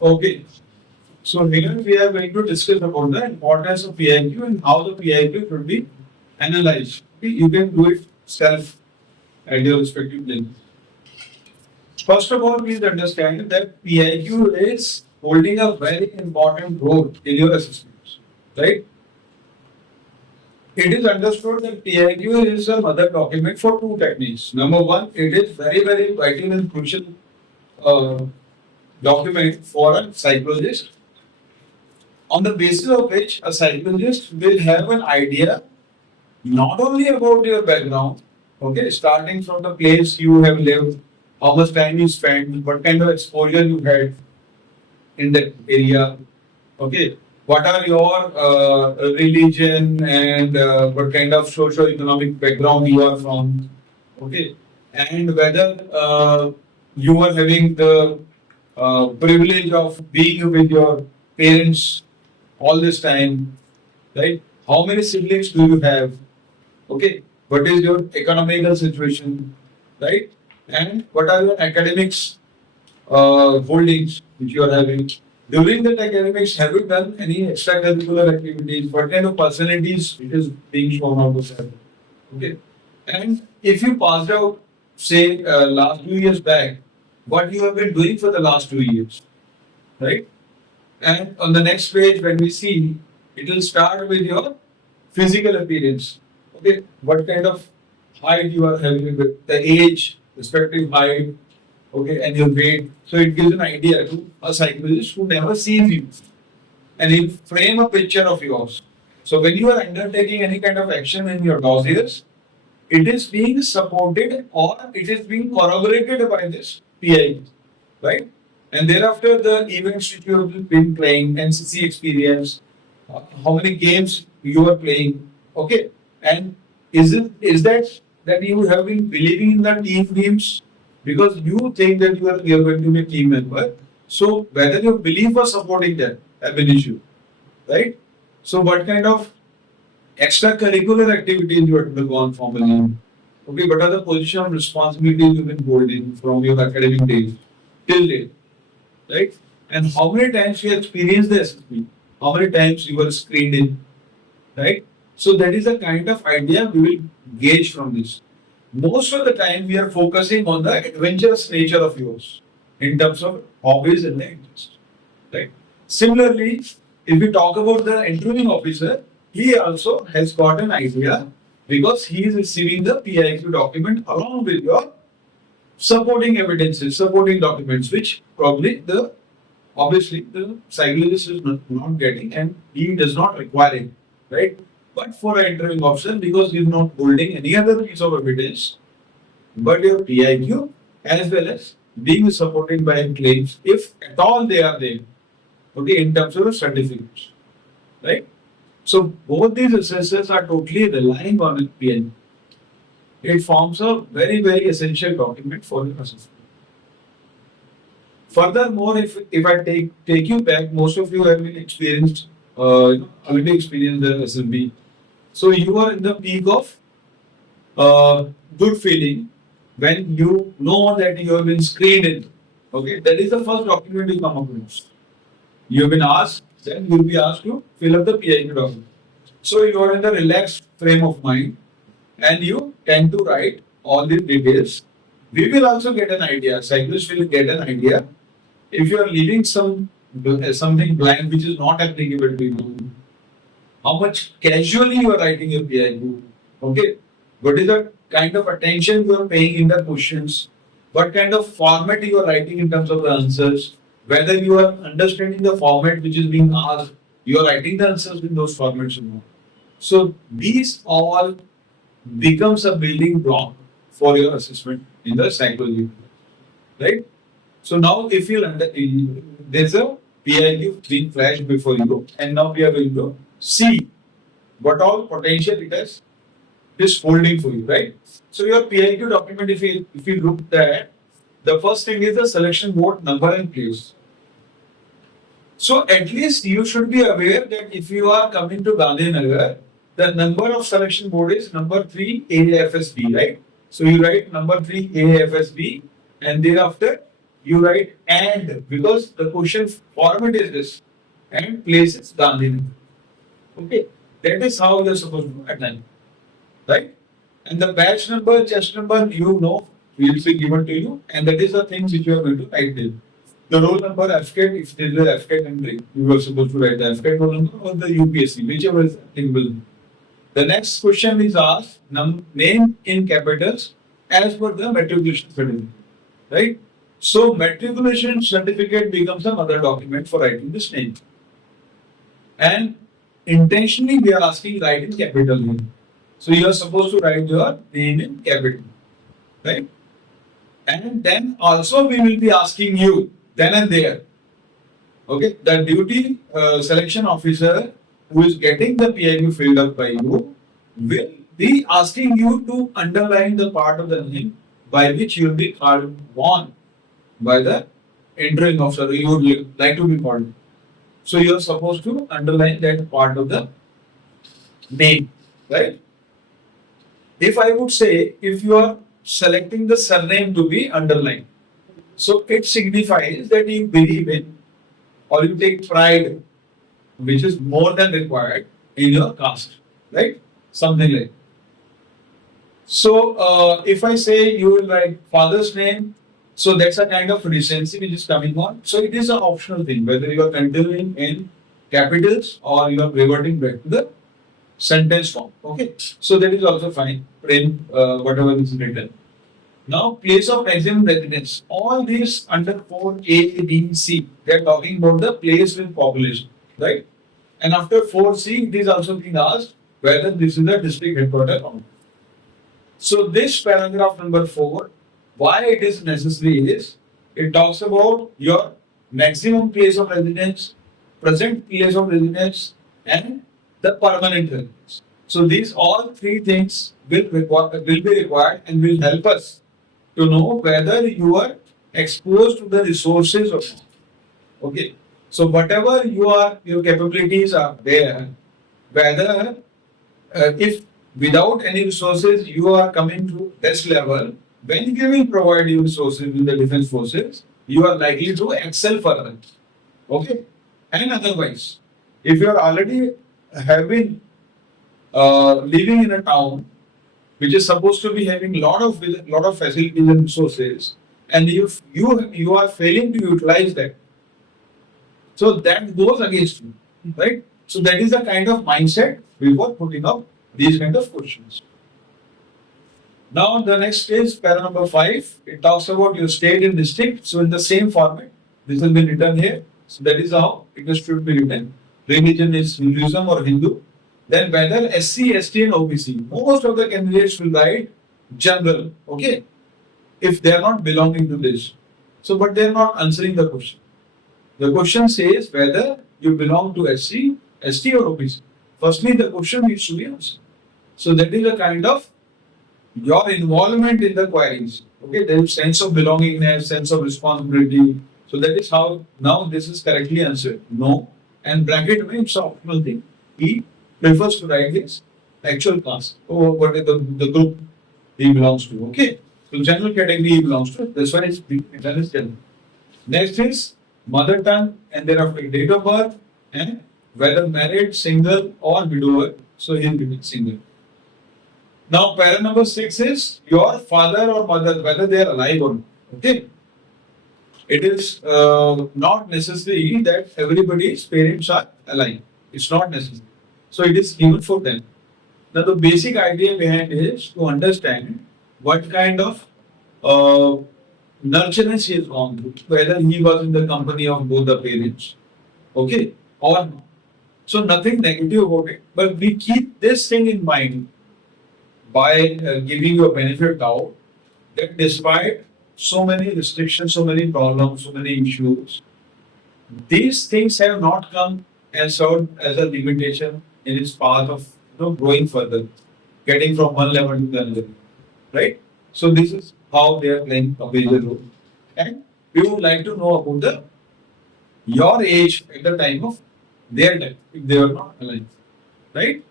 Okay. So here we are going to discuss about the importance of PIQ and how the PIQ should be analyzed. Okay, you can do it self at your respective place. First of all, please understand that PIQ is holding a very important role in your assessments, right? It is understood that PIQ is a mother document for two techniques. Number one, it is very vital and crucial uh, document for a psychologist, on the basis of which a psychologist will have an idea not only about your background, okay, starting from the place you have lived, how much time you spent, what kind of exposure you had in that area, okay, what are your religion and what kind of socio-economic background you are from, okay, and whether you are having the privilege of being with your parents all this time, right? How many siblings do you have? Okay, what is your economical situation, right? And what are your academics holdings which you are having? During that academics, have you done any extracurricular activities? What kind of personalities it is being shown out of that? Okay, and if you passed out, say last 2 years back, what you have been doing for the last 2 years, right? And on the next page, when we see, it will start with your physical appearance. Okay, what kind of height you are having, with the age, respective height, okay, and your weight. So it gives an idea to a psychologist who never sees you, and he'll frame a picture of yours. So when you are undertaking any kind of action in your dossiers, it is being supported or it is being corroborated by this PI, right? And thereafter, the events which you have been playing, NCC experience, how many games you are playing, okay? And is that you have been believing in the team games because you think that you are going to be a team member. So whether your belief was supporting that have been issue, right? So what kind of extracurricular activities you have gone formally? Okay, what are the position of responsibilities you've been holding from your academic days till date, right? And how many times you experienced the SSB? How many times you were screened in, right? So that is the kind of idea we will gauge from this. Most of the time we are focusing on the adventurous nature of yours in terms of hobbies and the interest, right? Similarly, if we talk about the interviewing officer, he also has got an idea because he is receiving the PIQ document along with your supporting evidences, supporting documents, which probably obviously the psychologist is not getting and he does not require it, right? But for an interviewing officer, because he is not holding any other piece of evidence, but your PIQ as well as being supported by claims, if at all they are there, okay, in terms of certificates, right? So both these assessors are totally relying on PIQ. It forms a very essential document for the assessment. Furthermore, if I take you back, most of you have been experienced, already experienced the SSB. So you are in the peak of good feeling when you know that you have been screened in. Okay, that is the first document you come across. You have been asked, then you will be asked to fill up the PIQ document. So you are in a relaxed frame of mind and you tend to write all the details. We will also get an idea, psychologists will get an idea if you are leaving something blank which is not applicable to you. How much casually you are writing your PIQ, okay? What is the kind of attention you are paying in the questions? What kind of format you are writing in terms of the answers? Whether you are understanding the format which is being asked, you are writing the answers in those formats or not. So these all becomes a building block for your assessment in the psychology, right? So now if you there's a PIQ being flashed before you, and now we are going to see what all potential it has is holding for you, right? So your PIQ document, if you look at, the first thing is the selection board number and place. So at least you should be aware that if you are coming to Gandhinagar, the number of selection board is number 3 AFSB, right? So you write number 3 AFSB and thereafter you write and, because the question format is this, and place is Gandhi. Okay, that is how you're supposed to do at 9, right? And the batch number, chest number, will be given to you, and that is the things which you are going to write there. The roll number, FCAT, if there is a FCAT entry, you are supposed to write the FCAT roll number or the UPSC, whichever is applicable. The next question is asked, name in capitals as per the matriculation certificate, right? So matriculation certificate becomes another document for writing this name. And intentionally we are asking write in capital name. So you are supposed to write your name in capital, right? And then also we will be asking you then and there. Okay, the duty selection officer who is getting the PIQ filled up by you will be asking you to underline the part of the name by which you will be called on by the entering officer. You would like to be called. So you are supposed to underline that part of the name, right? If I would say, if you are selecting the surname to be underlined, so it signifies that you believe in or you take pride, which is more than required in your caste, right? Something like. So if I say you will write father's name, so that's a kind of recency which is coming on. So it is an optional thing whether you are continuing in capitals or you are reverting back to the sentence form. Okay, so that is also fine. Print whatever is written. Now, place of maximum residence. All these under 4A, B, C, they are talking about the place with population, right? And after 4C, it is also being asked whether this is the district headquarters or not. So this paragraph number 4, why it is necessary is, it talks about your maximum place of residence, present place of residence, and the permanent residence. So these all three things will be required and will help us to know whether you are exposed to the resources or not. Okay. So whatever your capabilities are there, whether if without any resources you are coming to this level, when we will provide you resources in the defense forces, you are likely to excel further. Okay. And otherwise, if you are already having living in a town which is supposed to be having lot of facilities and resources, and you are failing to utilize that, so that goes against you, right? So that is the kind of mindset before putting up these kind of questions. Now the next is para number 5. It talks about your state and district. So in the same format, this will be written here. So that is how it should be written. Religion is Hinduism or Hindu. Then whether SC, ST and OBC. Most of the candidates will write general. Okay, if they are not belonging to this. So but they are not answering the question. The question says whether you belong to SC, ST or OBC. Firstly, the question needs to be answered. So that is a kind of your involvement in the queries. Okay, there is sense of belongingness, sense of responsibility. So that is how now this is correctly answered. No, and bracket means optional thing. He prefers to write his actual caste or what is the group he belongs to. Okay, so general category he belongs to. That's why it's general. Next is mother tongue, and thereafter date of birth and whether married, single or widower. So he will be single. Now, para number 6 is your father or mother, whether they are alive or not. Okay. It is not necessary that everybody's parents are alive. It's not necessary. So it is given for them. Now, the basic idea behind it is to understand what kind of nurturance he has gone through, whether he was in the company of both the parents, okay, or not. So nothing negative about it, but we keep this thing in mind by giving you a benefit out that despite so many restrictions, so many problems, so many issues, these things have not come and served as a limitation in its path of growing further, getting from one level to the other, right? So this is how they are playing a major role, and we would like to know about your age at the time of their death if they were not alive, right?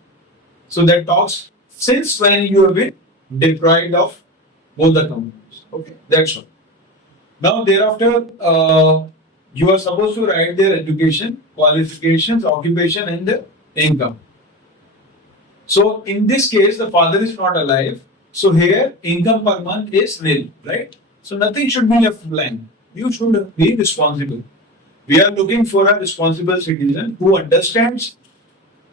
So that talks since when you have been deprived of both the components. Okay, that's all. Now thereafter, you are supposed to write their education, qualifications, occupation, and the income. So in this case, the father is not alive. So here, income per month is nil, right? So nothing should be left blank. You should be responsible. We are looking for a responsible citizen who understands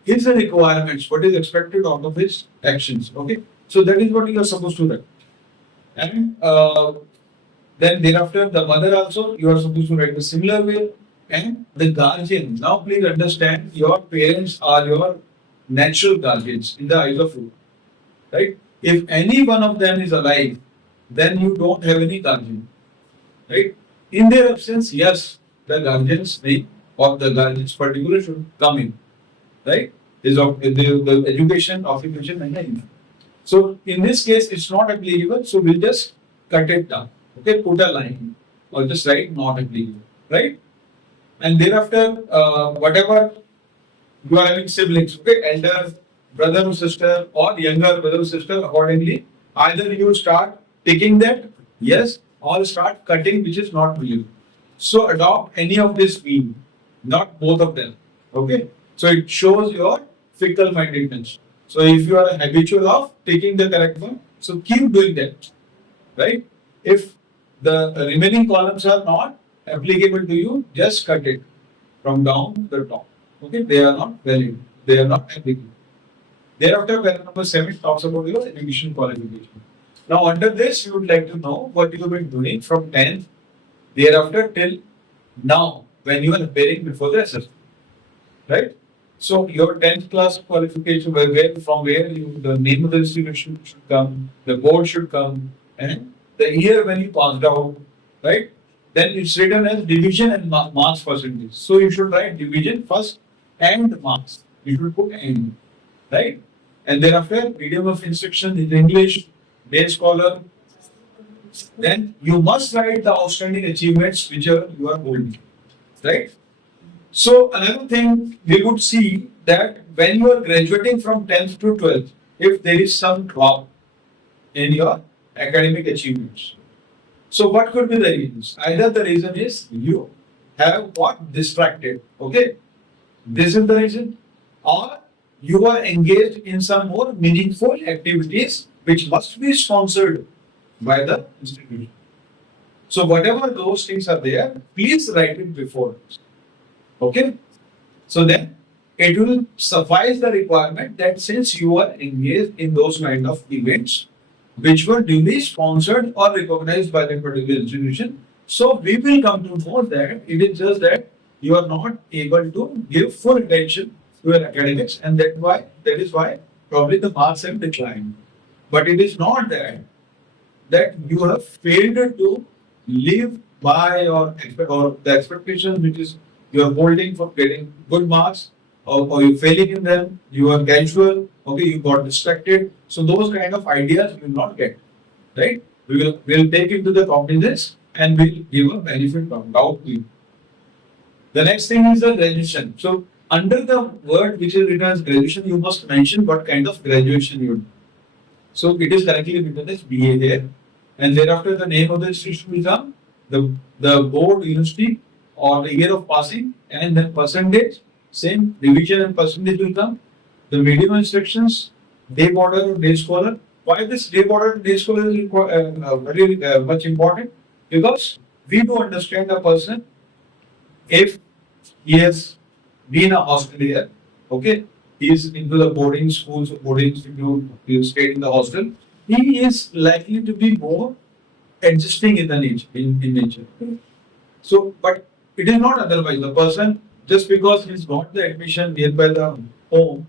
his requirements, what is expected out of his actions. Okay, so that is what you are supposed to write. And then thereafter, the mother also you are supposed to write the similar way. And the guardian. Now please understand, your parents are your natural guardians in the eyes of you, right? If any one of them is alive, then you don't have any guardian, right? In their absence, yes, the guardians may or the guardians particular should come in, right? Is of the education, occupation, and the income. So in this case, it's not applicable. So we'll just cut it down. Okay, put a line or just write not applicable, right? And thereafter, whatever you are having siblings, okay, elder brother or sister or younger brother or sister, accordingly, either you start taking that yes or start cutting which is not believable. So adopt any of this mean, not both of them. Okay, so it shows your fickle mindedness. So if you are habitual of taking the correct one, so keep doing that, right? If the remaining columns are not applicable to you, just cut it from down to the top. Okay, they are not valid, they are not applicable. Thereafter, paragraph number 7 talks about your education qualification. Now, under this, you would like to know what you have been doing from 10th, thereafter till now, when you are appearing before the assessment, right? So, your 10th class qualification, from where you, the name of the institution should come, the board should come, and the year when you passed out, right? Then it's written as division and marks percentage. So, you should write division first and marks. You should put and, right? And thereafter, medium of instruction is English, day scholar. Then you must write the outstanding achievements which you are holding, right? So another thing we would see that when you are graduating from 10th to 12th, if there is some drop in your academic achievements. So what could be the reasons? Either the reason is you have got distracted, okay? This is the reason. Or you are engaged in some more meaningful activities which must be sponsored by the institution. So whatever those things are there, please write it before. Okay? So then it will suffice the requirement that since you are engaged in those kind of events which were duly sponsored or recognized by the particular institution, so we will come to know that it is just that you are not able to give full attention to your academics, and that is why probably the marks have declined. But it is not that you have failed to live by or the expectations which is you are holding for getting good marks, or you failing in them, you are casual, okay, you got distracted. So those kind of ideas you will not get, right? We will take into the cognizance and we'll give a benefit of doubt to you. The next thing is the graduation. So under the word which is written as graduation, you must mention what kind of graduation you do. So it is correctly written as BA there, and thereafter the name of the institution will come, the board, university, or the year of passing, and then percentage, same division and percentage will come. The medium instructions, day boarder or day scholar. Why this day boarder and day scholar is very much important? Because we do understand a person if he has been a hostelier, okay, he is into the boarding schools, boarding institute, he stayed in the hostel, he is likely to be more adjusting in the nature, in nature. So, but it is not otherwise. The person, just because he's got the admission nearby the home,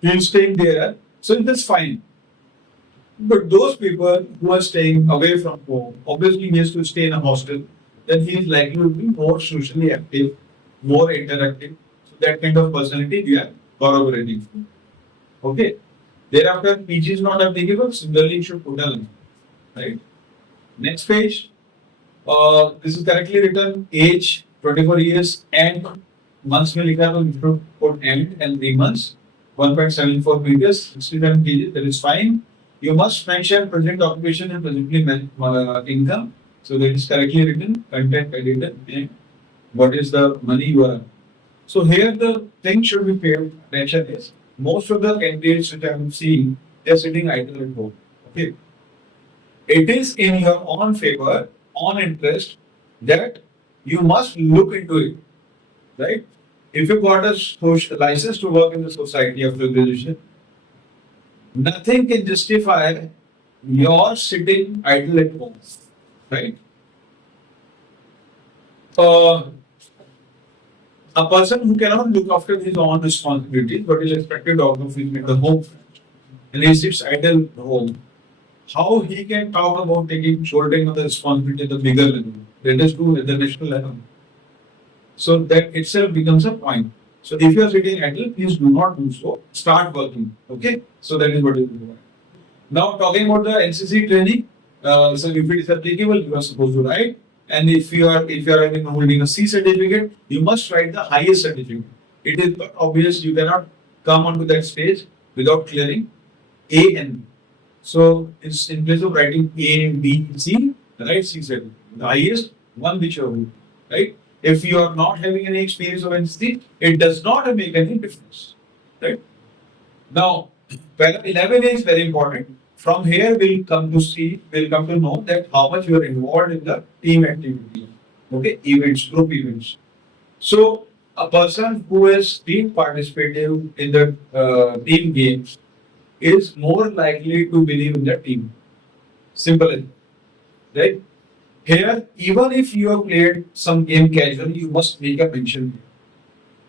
he is staying there, so it is fine. But those people who are staying away from home, obviously he has to stay in a hostel, then he is likely to be more socially active, more interactive. So that kind of personality we are corroborating. Okay. Thereafter, PG is not applicable, similarly you should put a line. Right? Next page. This is correctly written, age 24 years and months में लिखा तो you should put and 3 months, 1.74 meters, 67 kg, that is fine. You must mention present occupation and presently income. So that is correctly written, content editor, and what is the money you are. So here the thing should be paid attention is most of the candidates which I am seeing, they are sitting idle at home. Okay. It is in your own favor, own interest that you must look into it, right? If you got a social license to work in the society of graduation, nothing can justify your sitting idle at home, right? Uh, a person who cannot look after his own responsibilities, but is expected out of him at the home, and he sits idle at home, how he can talk about taking shouldering of the responsibility at the bigger level, that is to the national level. So that itself becomes a point. So if you are sitting idle, please do not do so. Start working. Okay. So that is what is required. Now talking about the NCC training. So if it is applicable, you are supposed to write. And if you are having holding a C certificate, you must write the highest certificate. It is obvious you cannot come onto that stage without clearing A and B. So it's in place of writing A, B, C, write C certificate. The highest one which you are holding, right? If you are not having any experience of NCC, it does not make any difference, right? Now, para 11 is very important. From here, we'll come to know that how much you are involved in the team activity, okay, events, group events. So, a person who has been participative in the team games is more likely to believe in the team. Simple as that, right? Here, even if you have played some game casually, you must make a mention.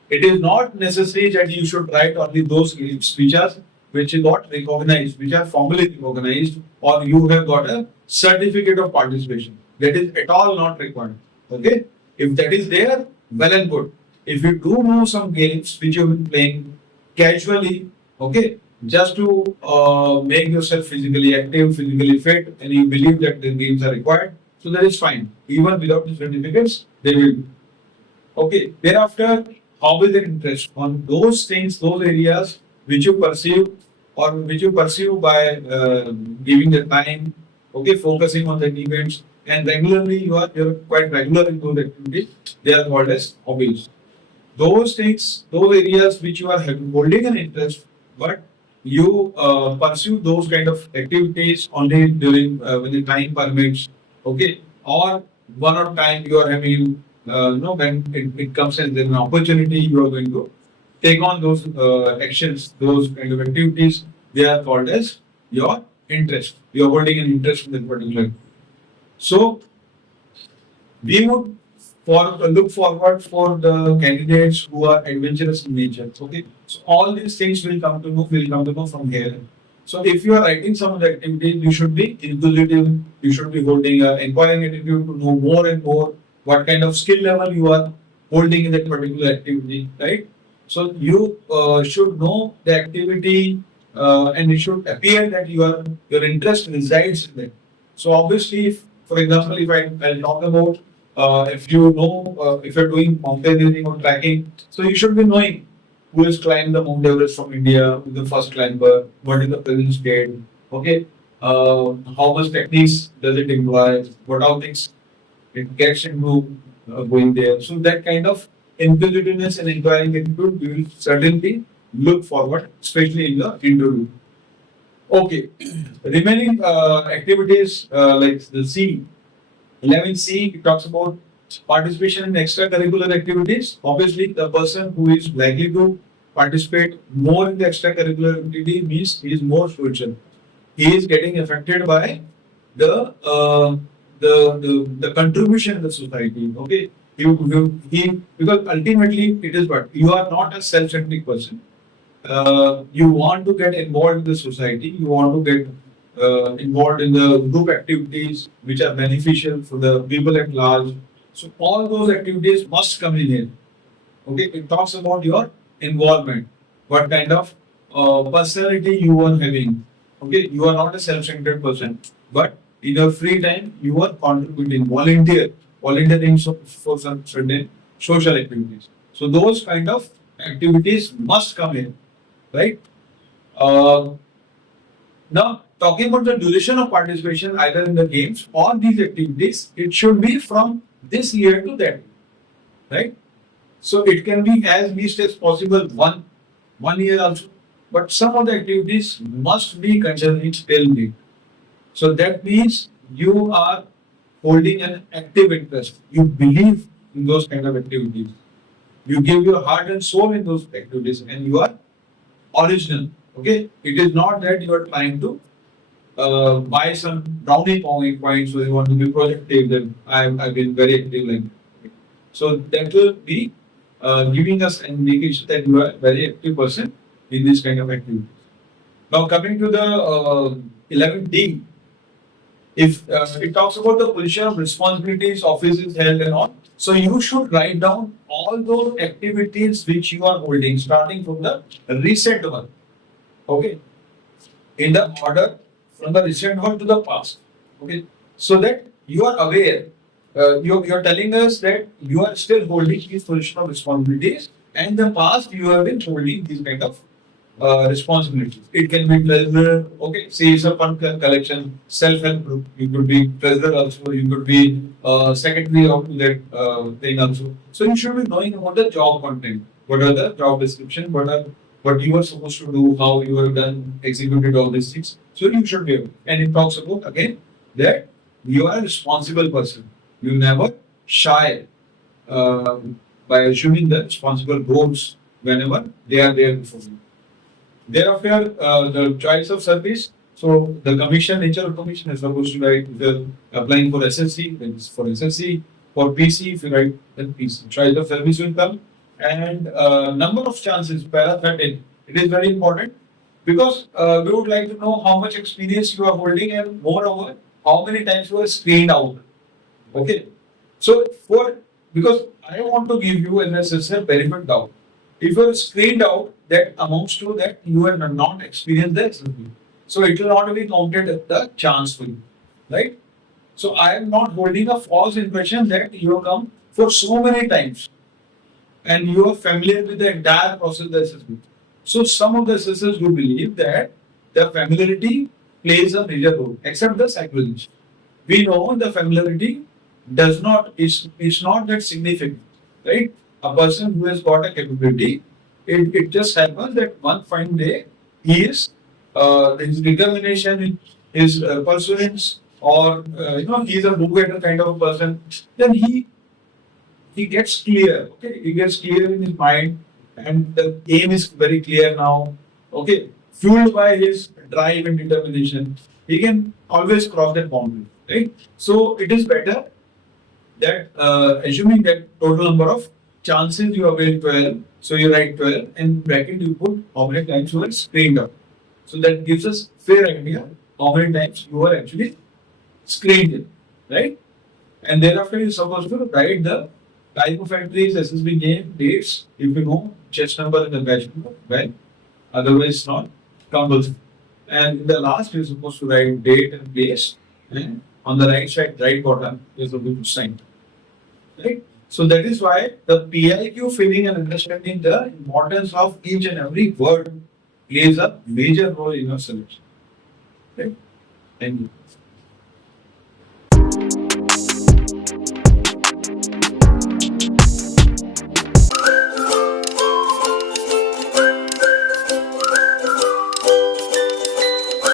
It is not necessary that you should write only those games which is not recognized, which are formally recognized, or you have got a certificate of participation. That is at all not required. Okay? If that is there, well and good. If you do know some games which you have been playing casually, okay, just to make yourself physically active, physically fit, and you believe that the games are required, so that is fine. Even without the certificates, they will do. Okay. Thereafter, how is the interest on those things, those areas which you perceive or which you pursue by giving the time, okay, focusing on the events, and regularly you're quite regular in those activities. They are called as hobbies. Those things, those areas which you are holding an interest, but you pursue those kind of activities only during when the time permits, okay, or one or time you are having, when it comes as an opportunity, you are going to take on those actions, those kind of activities. They are called as your interest. You are holding an interest in that particular. So we would look forward for the candidates who are adventurous in nature. Okay, so all these things will come to know from here. So if you are writing some of the activities, you should be inquisitive. You should be holding an inquiring attitude to know more and more what kind of skill level you are holding in that particular activity, right? So you should know the activity, and it should appear that your interest resides in that. So obviously, if, for example, if I'll talk about if you know if you're doing mountaineering or trekking, so you should be knowing who has climbed the Mount Everest from India, who is the first climber, what is the present state, okay, how much techniques does it employ, what all things it gets into going there. So that kind of inquisitiveness and inquiring attitude we will certainly look forward, especially in the interview. Okay, remaining activities like the C, 11C, it talks about participation in extracurricular activities. Obviously, the person who is likely to participate more in the extracurricular activity means he is more social. He is getting affected by the the contribution in the society. Okay, he because ultimately it is what you are not a self-centric person. You want to get involved in the society. You want to get involved in the group activities which are beneficial for the people at large. So all those activities must come in here. Okay, it talks about your involvement, what kind of personality you are having. Okay, you are not a self-centered person, but in your free time you are contributing, volunteering for some certain social activities. So those kind of activities must come in, right? Uh, Now, talking about the duration of participation either in the games or these activities, it should be from this year to that, right? So it can be as least as possible one year also. But some of the activities must be continuing till date. So that means you are holding an active interest. You believe in those kind of activities. You give your heart and soul in those activities, and you are original. Okay, it is not that you are trying to buy some brownie points, so you want to be productive. Then I've been very active like that. So that will be giving us an indication that you are a very active person in this kind of activity. Now coming to the 11D, if it talks about the position of responsibilities, offices held and all, so you should write down all those activities which you are holding, starting from the recent one. Okay, in the order from the recent one to the past. Okay, so that you are aware. You're telling us that you are still holding these position of responsibilities, and in the past you have been holding these kind of responsibilities. It can be treasurer, okay, say it's a fund collection, self-help group. You could be treasurer also, you could be secretary of that thing also. So you should be knowing about the job content. What are the job description? What you are supposed to do? How you have done executed all these things. So you should be able. And it talks about again that you are a responsible person. You never shy by assuming the responsible roles whenever they are there before you. Thereafter, the choice of service. So the commission, nature of commission is supposed to write if you're applying for SSC, then it's for SSC. For PC, if you write then PC. Choice of service will come. And number of chances, para 13. It is very important because we would like to know how much experience you are holding and moreover, how many times you are screened out. Okay. So because I want to give you an assessor benefit doubt. If you are screened out, that amounts to that you have not experienced the SSB. So it will not be counted as the chance for you, right? So I am not holding a false impression that you have come for so many times and you are familiar with the entire process of the SSB. So some of the assessors do believe that the familiarity plays a major role, except the psychologist. We know the familiarity does not is not that significant, right? A person who has got a capability, it just happens that one fine day he is his determination, his pursuance, or he is a go-getter kind of a person. Then he gets clear. Okay, he gets clear in his mind, and the aim is very clear now. Okay, fueled by his drive and determination, he can always cross that boundary. Right. So it is better that assuming that total number of chances you avail 12, so you write 12 and bracket you put how many times you are screened up. So that gives us fair idea how many times you are actually screened in, right? And thereafter you're supposed to write the type of entries, SSB name, dates, if you know, chest number and the batch number, well, otherwise not compulsory. And in the last you're supposed to write date and place, and on the right side, right bottom, you're supposed to sign. Right? So that is why the PIQ feeling and understanding the importance of each and every word plays a major role in your selection. Right? Thank you.